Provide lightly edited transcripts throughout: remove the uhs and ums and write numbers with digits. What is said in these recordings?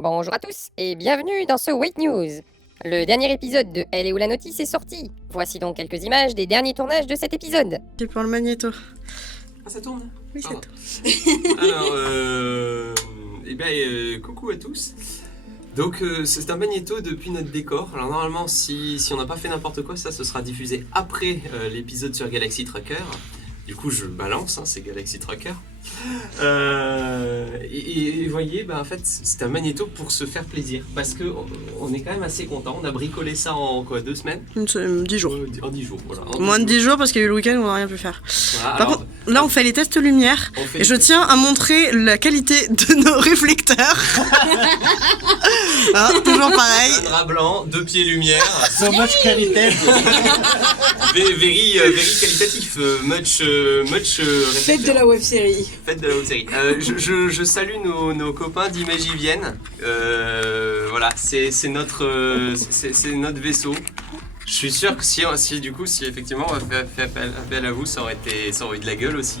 Bonjour à tous et bienvenue dans ce Wake News. Le dernier épisode de Elle est où la notice est sorti. Voici donc quelques images des derniers tournages de cet épisode. C'est pour le magnéto. Ah, ça tourne? Oui, ça Pardon. tourne. Alors, coucou à tous. Donc, c'est un magnéto depuis notre décor. Alors, normalement, si on n'a pas fait n'importe quoi, ça, ce sera diffusé après l'épisode sur Galaxy Trucker. Du coup, je balance, c'est Galaxy Trucker. Et vous voyez, en fait, c'est un magnéto pour se faire plaisir. Parce qu'on est quand même assez content. On a bricolé ça en 2 semaines? 10 jours. En 10 jours, voilà. Moins de 10 jours parce qu'il y a eu le week-end où on n'a rien pu faire. Voilà, Par contre, là on fait les tests lumière et je tiens à montrer la qualité de nos réflecteurs. Toujours pareil. Un drap blanc, 2 pieds lumière. So much qualité. Very qualitatif, much Fête de la web série. Fête de la haute série. Je salue nos copains d'Imagivienne. Voilà, c'est notre vaisseau. Je suis sûr que si effectivement on fait appel à vous, ça aurait eu de la gueule aussi.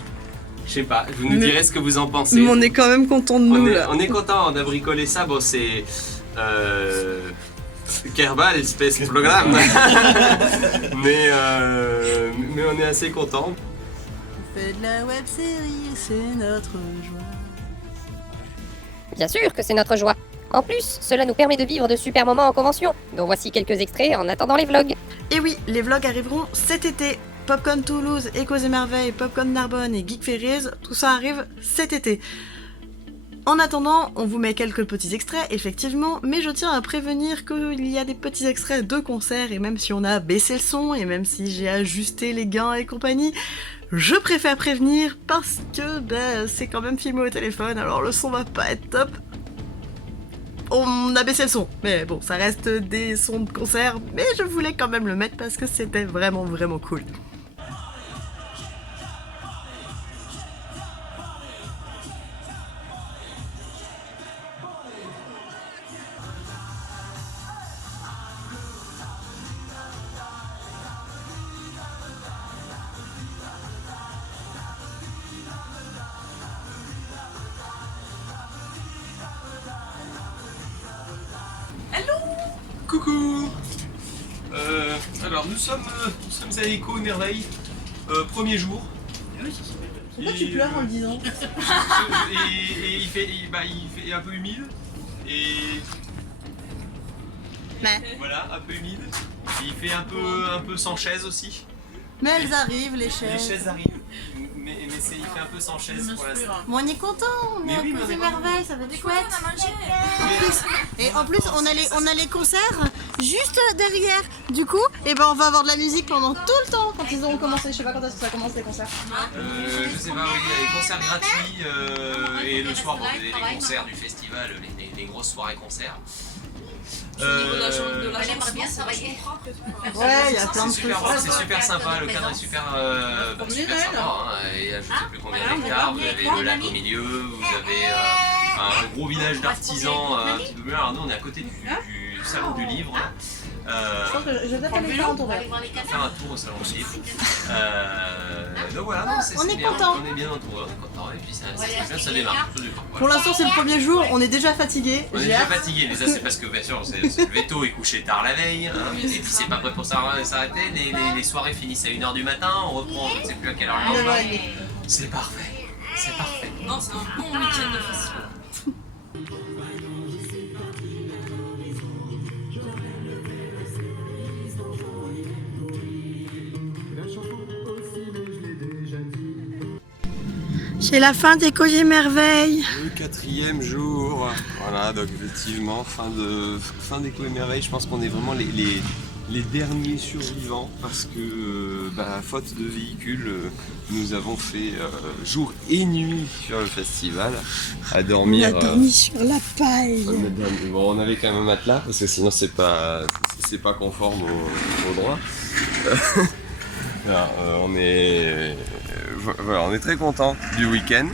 Je sais pas, vous nous direz ce que vous en pensez. Mais on est quand même content de nous là. On est content, on a bricolé ça. Bon, c'est Kerbal Space Programme. mais on est assez content. On fait de la web série, c'est notre joie. Bien sûr que c'est notre joie. En plus, cela nous permet de vivre de super moments en convention, dont voici quelques extraits en attendant les vlogs. Et oui, les vlogs arriveront cet été. Popcorn Toulouse, Échos et Merveilles, Popcorn Narbonne et Geek Ferries, tout ça arrive cet été. En attendant, on vous met quelques petits extraits, effectivement, mais je tiens à prévenir qu'il y a des petits extraits de concerts, et même si on a baissé le son, et même si j'ai ajusté les gains et compagnie, je préfère prévenir parce que c'est quand même filmé au téléphone, alors le son va pas être top. On a baissé le son, mais bon, ça reste des sons de concert, mais je voulais quand même le mettre parce que c'était vraiment cool. Coucou. Alors nous sommes à Écho et Merveille, premier jour. Pourquoi tu pleures en le disant? Et il fait un peu humide. Et voilà, un peu humide. Et il fait un peu sans chaise aussi. Mais elles arrivent, les Les chaises. chaises arrivent, mais il fait un peu sans chaise pour l'instant. Bon, on est content, on Mais est oui, à mais Cause on et est Merveilles, ça va être chouette. Mais- Et en plus, on a les concerts juste derrière. Du coup, on va avoir de la musique pendant tout le temps quand ils auront commencé. Je sais pas quand est-ce que ça commence les concerts. Je sais pas, oui, il y a les concerts gratuits et le soir, les concerts du festival, les grosses soirées concerts. Ouais, il y a plein de trucs. C'est super sympa, le cadre est super sympa. Et je sais plus combien d'hectares, vous avez le lac au milieu, vous avez un gros village d'artisans un petit peu mieux. Alors nous on est à côté du salon du livre. Je pense que je vais peut-être aller faire un tour. Faire un tour au salon du livre. Donc voilà, non, On est bien, content. on est bien entouré, on est content et puis ça démarre. Voilà. Pour l'instant, c'est le premier jour, on est déjà fatigué. On est déjà fatigué, mais ça c'est parce que bien sûr c'est le veto est couché tard la veille, et puis c'est pas prêt pour s'arrêter, les soirées finissent à 1h du matin, on reprend je ne sais plus à quelle heure le lendemain. C'est parfait, c'est parfait. Non, c'est un bon week-end de festival. C'est la fin des Causes et Merveilles. Le 4e jour, voilà, donc effectivement, fin d'Écho et Merveilles, je pense qu'on est vraiment les derniers survivants parce que, faute de véhicules, nous avons fait jour et nuit sur le festival à dormir. On a dormi sur la paille. Bon, on avait quand même un matelas parce que sinon c'est pas conforme au droit. Alors, on est très content du week-end.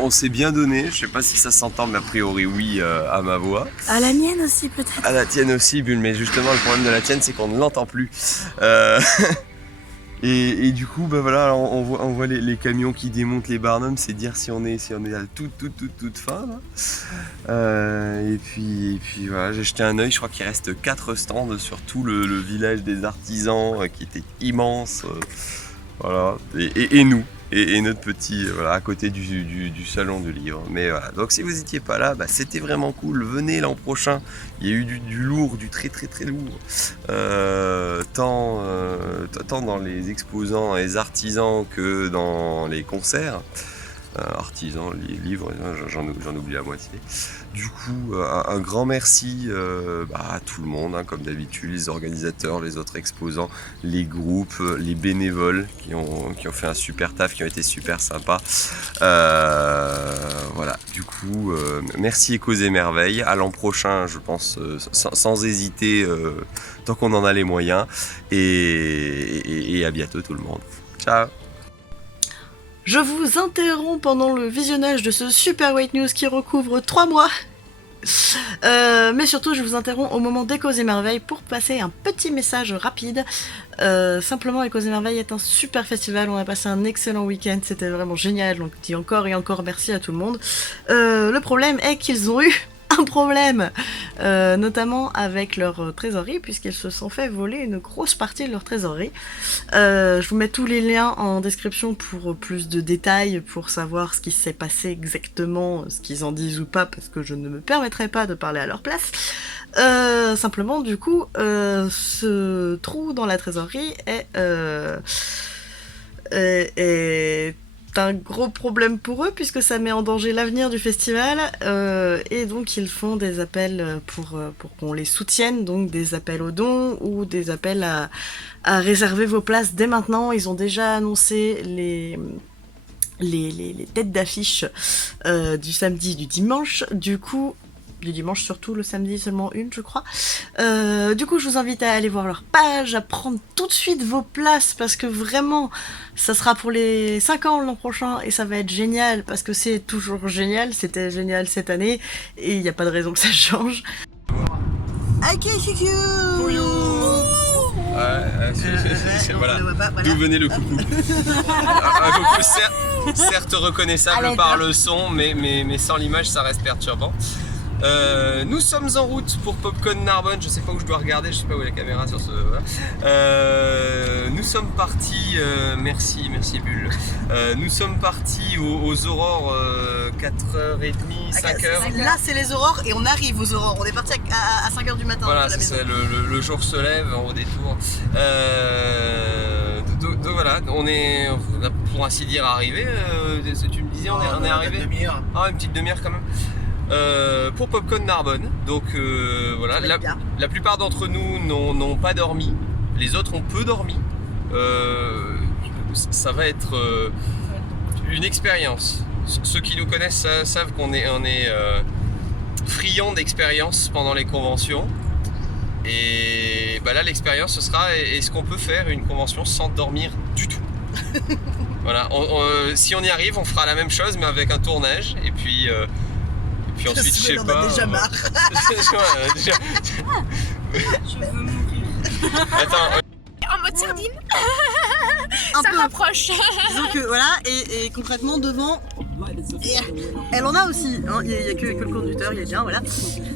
On s'est bien donné, je sais pas si ça s'entend, mais a priori oui à ma voix. À la mienne aussi peut-être. À la tienne aussi, Bulle, mais justement le problème de la tienne c'est qu'on ne l'entend plus. Et du coup, bah voilà, alors on voit les camions qui démontent les barnums, c'est dire si on est à la toute fin là. Et puis voilà, j'ai jeté un œil, je crois qu'il reste 4 stands sur tout le village des artisans qui était immense. Voilà, et nous. Et notre petit, voilà, à côté du salon du livre. Mais voilà, donc si vous n'étiez pas là, bah, c'était vraiment cool. Venez l'an prochain. Il y a eu du lourd, du très lourd. Tant dans les exposants, les artisans que dans les concerts. Artisans, livres, j'en oublie la moitié. Du coup, un grand merci à tout le monde, hein, comme d'habitude, les organisateurs, les autres exposants, les groupes, les bénévoles qui ont fait un super taf, qui ont été super sympas. Voilà, du coup, merci et cause et merveilles. À l'an prochain, je pense, sans hésiter, tant qu'on en a les moyens. Et à bientôt tout le monde. Ciao. Je vous interromps pendant le visionnage de ce super White News qui recouvre 3 mois. Mais surtout, je vous interromps au moment d'Échos et Merveilles pour passer un petit message rapide. Simplement, Échos et Merveilles est un super festival. On a passé un excellent week-end. C'était vraiment génial. Donc, je dis encore et encore merci à tout le monde. Le problème est qu'ils ont eu un problème, notamment avec leur trésorerie, puisqu'ils se sont fait voler une grosse partie de leur trésorerie. Je vous mets tous les liens en description pour plus de détails, pour savoir ce qui s'est passé exactement, ce qu'ils en disent ou pas, parce que je ne me permettrai pas de parler à leur place. Simplement, du coup, ce trou dans la trésorerie est un gros problème pour eux puisque ça met en danger l'avenir du festival et donc ils font des appels pour qu'on les soutienne, donc des appels aux dons ou des appels à réserver vos places dès maintenant. Ils ont déjà annoncé les têtes d'affiche du samedi, du dimanche, du dimanche surtout, le samedi seulement une je crois. Du coup je vous invite à aller voir leur page, à prendre tout de suite vos places parce que vraiment ça sera pour les 5 ans l'an prochain et ça va être génial parce que c'est toujours génial, c'était génial cette année et il n'y a pas de raison que ça change. Ok, c'est you. Voilà. D'où venait le coucou. Un coucou certes reconnaissable par le son, mais sans l'image ça reste perturbant. Nous sommes en route pour Popcon Narbonne, je sais pas où je dois regarder, je sais pas où est la caméra sur ce... nous sommes partis, merci Bulle, nous sommes partis aux aurores 4h30, 5h. Là c'est les aurores et on arrive aux aurores, on est parti à 5h du matin. Voilà, c'est ça, le jour se lève au détour. Donc voilà, on est pour ainsi dire arrivé, tu me disais on est arrivé une petite demi-heure quand même. Pour Popcon Narbonne, donc voilà, la plupart d'entre nous n'ont pas dormi, les autres ont peu dormi. Ça va être une expérience. Ceux qui nous connaissent savent qu'on est friands d'expérience pendant les conventions. Et bah là l'expérience ce sera est-ce qu'on peut faire une convention sans dormir du tout. Voilà, si on y arrive on fera la même chose mais avec un tournage et puis ensuite, je sais pas. Déjà marre. Je veux mourir. Attends. En mode sardine. Ça rapproche. Donc voilà, et concrètement devant, elle en a aussi. Hein. Il n'y a que le conducteur, il est bien, voilà.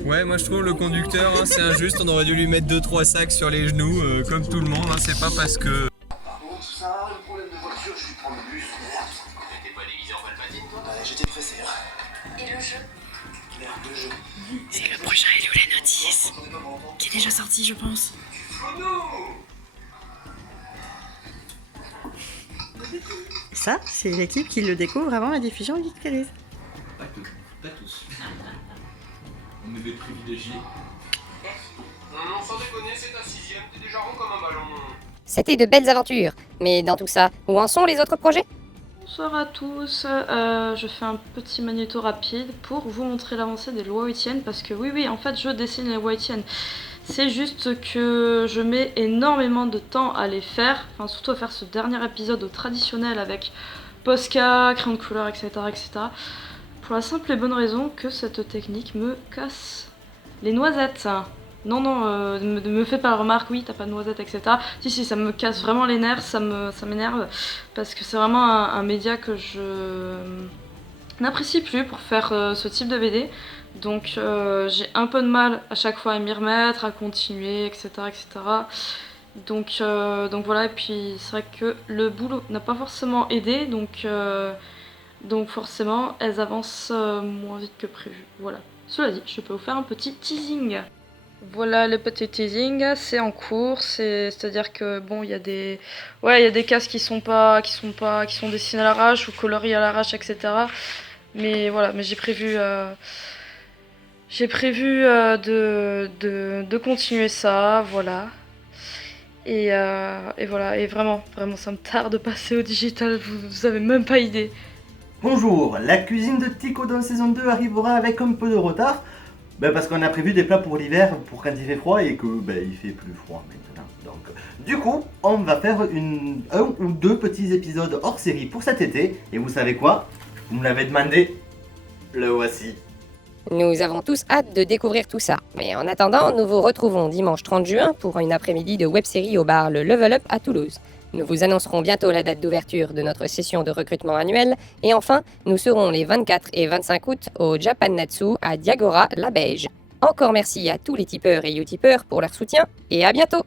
Ouais, moi je trouve le conducteur, hein, c'est injuste. On aurait dû lui mettre 2-3 sacs sur les genoux, comme tout le monde. Hein, c'est pas parce que. Par contre, ça, le problème de voiture, je suis prendre le bus. Merde. T'es pas déguisé en Palpatine, toi? J'étais pressé. Et le jeu? Merde, le jeu. C'est le prochain Hello la notice. Qui est déjà sorti, je pense. Ça, c'est l'équipe qui le découvre avant la diffusion de Geek Ferries. Pas tous. On est des privilégiés. Non, sans déconner, c'est un 6ème, t'es déjà rond comme un ballon. C'était de belles aventures, mais dans tout ça, où en sont les autres projets? Bonsoir à tous, je fais un petit magnéto rapide pour vous montrer l'avancée des lois Whitienne parce que oui, en fait je dessine les lois Whitienne. C'est juste que je mets énormément de temps à les faire, enfin surtout à faire ce dernier épisode au traditionnel avec Posca, crayon de couleur, etc. Pour la simple et bonne raison que cette technique me casse les noisettes. Non, ne me fais pas la remarque, oui, t'as pas de noisettes, etc. Si, ça me casse vraiment les nerfs, ça m'énerve, parce que c'est vraiment un média que je n'apprécie plus pour faire ce type de BD. Donc j'ai un peu de mal à chaque fois à m'y remettre, à continuer, etc. etc. Donc voilà, et puis c'est vrai que le boulot n'a pas forcément aidé, donc forcément elles avancent moins vite que prévu. Voilà. Cela dit, je peux vous faire un petit teasing. Voilà, le petit teasing, c'est en cours, c'est-à-dire que bon, il y a des cases qui sont dessinés à l'arrache ou coloriés à l'arrache, etc. Mais voilà, mais j'ai prévu de continuer ça, voilà. Et voilà, et vraiment, ça me tarde de passer au digital, vous avez même pas idée. Bonjour, la cuisine de Tico dans saison 2 arrivera avec un peu de retard. Parce qu'on a prévu des plats pour l'hiver, pour quand il fait froid et que il fait plus froid maintenant. Donc, du coup, on va faire un ou deux petits épisodes hors série pour cet été. Et vous savez quoi? Vous me l'avez demandé, le voici. Nous avons tous hâte de découvrir tout ça. Mais en attendant, nous vous retrouvons dimanche 30 juin pour une après-midi de web-série au bar Le Level Up à Toulouse. Nous vous annoncerons bientôt la date d'ouverture de notre session de recrutement annuelle. Et enfin, nous serons les 24 et 25 août au Japan Natsu à Diagora, la Beige. Encore merci à tous les tipeurs et utipeurs pour leur soutien et à bientôt!